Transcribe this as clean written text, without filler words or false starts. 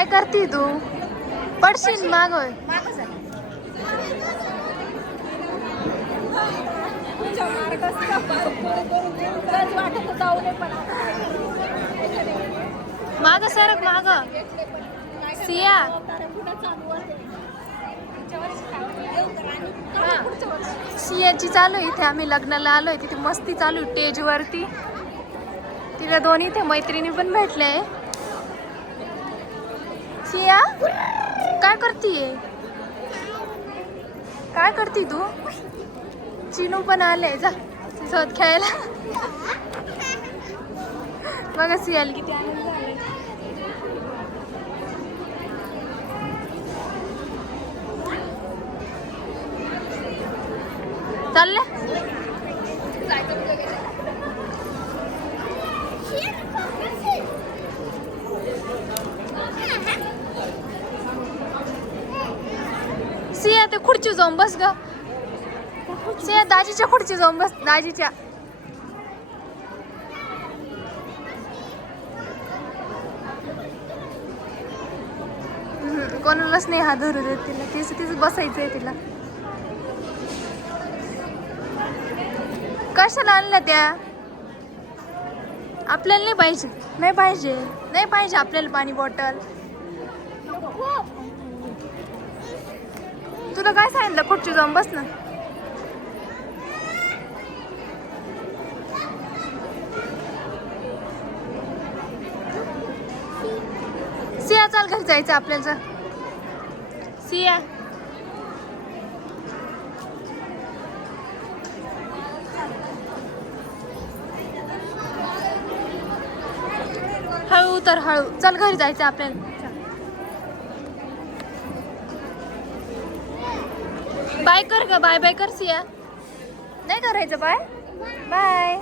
काय करती तू? पडशील माग. माग सरक माग. सिया सियाची चालू आहे इथे. आम्ही लग्नाला आलोय तिथे मस्ती चालू स्टेज वरती. तिला दोन्ही इथे मैत्रिणी पण भेटले. सिया काय करतीये? काय करती तू? चिनू पण आले जा सोबत खेळायला. बघा सियाला किती आनंद झालाय. चालले सिया ते खुर्ची जाऊन बस ग. सिया दाजीच्या खुर्ची जाऊन बस. दाजीच्या कोणालाच नाही हात धरू देत तिला. तीच बसायचंय तिला. कशाला आणलं त्या? आपल्याला नाही पाहिजे. नाही पाहिजे. नाही पाहिजे आपल्याला पाणी बॉटल. तुला काय सांगितलं? खुर्ची जाऊन बस ना. सिया चाल घरी जायचं आपल्याला. सिया हळू तर हळू. चल घरी जायचं आपल्याला. बाय कर ग. बाय बाय कर सिया. नाही करायचं बाय बाय.